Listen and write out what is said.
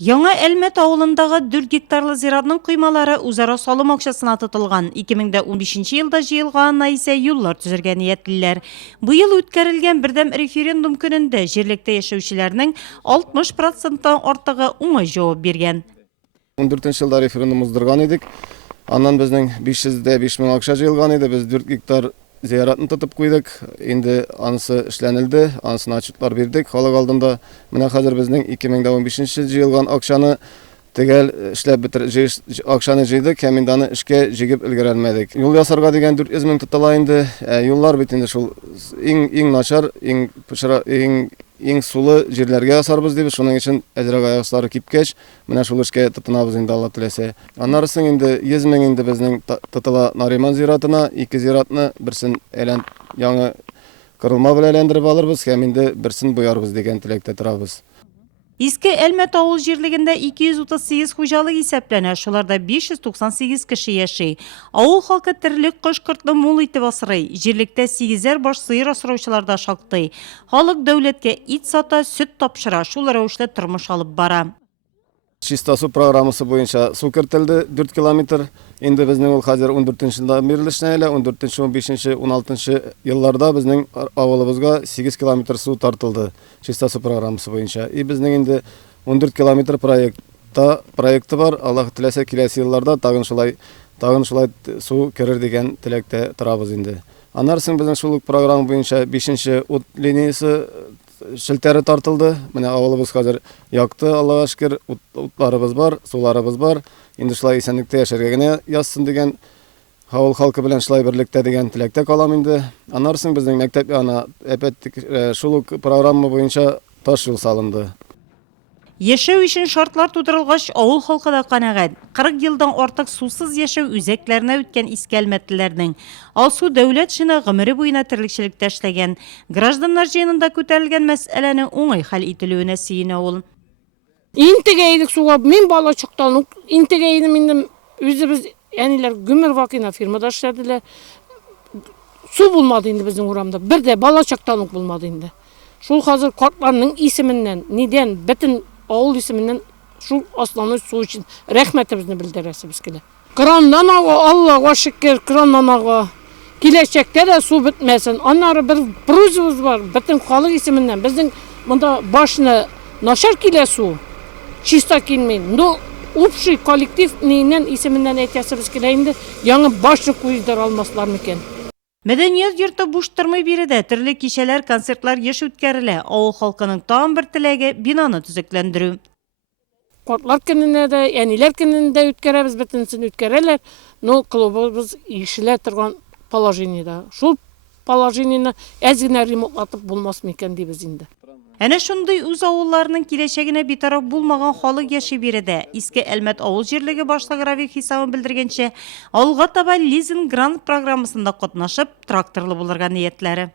Яңа Әлмәт авылындагы 4 гектарлы зиратның кыймалары үзара салым акчасына тотылган. 2015 елда җыелганына исә юллар төзергә ниятлиләр. Быел үткәрелгән бердәм референдум көнендә җирлектә яшәүчеләрнең 60%-тан артыгы уңай җавап биргән. 14 елда референдум уздырган идек. Аннан безнең 500-5 мең акча җыелган иде. Без 4 гектар зиратны тотып куйдык. Инде анысы эшләнелде, анысына отчетлар бирдек. Халык алдында менә хәзер безнең 2015 җыелган акчаны төгәл эшләп акчаны җыйдык, һәм инде аны эшкә җигеп өлгерәлмәдек. Юл ясарга дигән 400 мең тотыла инде. Юллар бит инде шул иң начар, иң сулы җирләргә ясарбыз дибез. Шуның өчен әзрәк аяклары кипкәч, менә шул эшкә тотынабыз инде Алла теләсә. Аннарысын инде 100 мең инде безнең тотыла Нариман зиратына, 2 зиратны берсен яңа кырылма белән әйләндереп алырбыз, һәм инде берсен буярбыз дигән теләктә торабыз. Иске Әлмәт авыл җирлегендә 238 хуҗалык исәпләнә, шуларда 598 кеше яши. Авыл халкы терлек кош-кортны мул итеп асрый. Җирлектә 8 баш сыер асраучылар да шактый. Халык дәүләткә ит сата, сөт тапшыра, шул рәвешле тормыш алып бара. Чиста су программасы буенча су кертелде 4 километр. Инде безнең ул хәзер 14 елда бирелешнә, 14, 15, 16 елларда безнең авылыбызга 8 километр су тартылды. Чиста су программасы буенча. И безнең инде 14 километр проекты бар. Аллаһ теләсә киләсе елларда тагын шулай су керер дигән теләктә торабыз инде. Аннарсын безнең шул программа буенча 5нче ут линиясе шелтәре тартылды. Менә авылыбыз хәзер якты, Аллаһка шөкер, утларыбыз бар, суларыбыз бар. Инде шулай исәнлектә яшәргә генә язсын дигән, авыл халкы белән шулай берлектә дигән теләктә калам инде. Аннарсын безнең мәктәп янына шул программа буенча таш юл салынды. Яшәү өчен шартлар тудырылгач, авыл халкы да канәгать. 40 елдан артык сусыз яшәү үзәкләренә үткән иске Әлмәтлеләрнең. Алсу дәүләт эшенә гомере буена терлекчелектә эшләгән. Гражданнар җыенында күтәрелгән мәсьәләнең уңай хәл ителүенә сөенә ул. Интегәйдек суга, мин бала чактан интегәйдем инде үзебез, әниләр гомер вакыйна фирмада эшләделәр. Су булмады инде безнең урамда. Бер дә бала чактан булмады инде. Шул хәзер картларның исеменнән, нидән бөтен авыл исеменнән шул основной су өчен рәхмәтебезне белдерәсебез килә. Краннан Аллаһка шөкер, краннан ага. Киләчәктә дә су бетмәсен. Аннары бер прузыбыз бар, бөтен халык исеменнән. Безнең монда башны начар килә су. Чиста килмәй. Но общий коллектив нинен исеменнән әйтәсебез килә инде. Яңа башны куйдыр алмаслар микән? Мәдәният йорты буш тормый биредә төрле кичәләр, концертлар еш үткәрелә. Авыл халкының тагын бер теләге бинаны төзекләндерү. Картлар көненә дә, әниләр көнендә үткәрәбез, бөтенсен үткәрәләр. Но клубыбыз ишелә торган положениедә. Шул положениене әз генә ремонтлатып булмас микән дибез инде. Әнә шундый үз авылларының киләчәгенә битараф булмаган халык яши биредә. Иске Әлмәт авыл җирлеге башлыгы Равих Хисамов белдергәнчә, авылга таба лизинг грант программасында катнашып, тракторлы булырга ниятләре.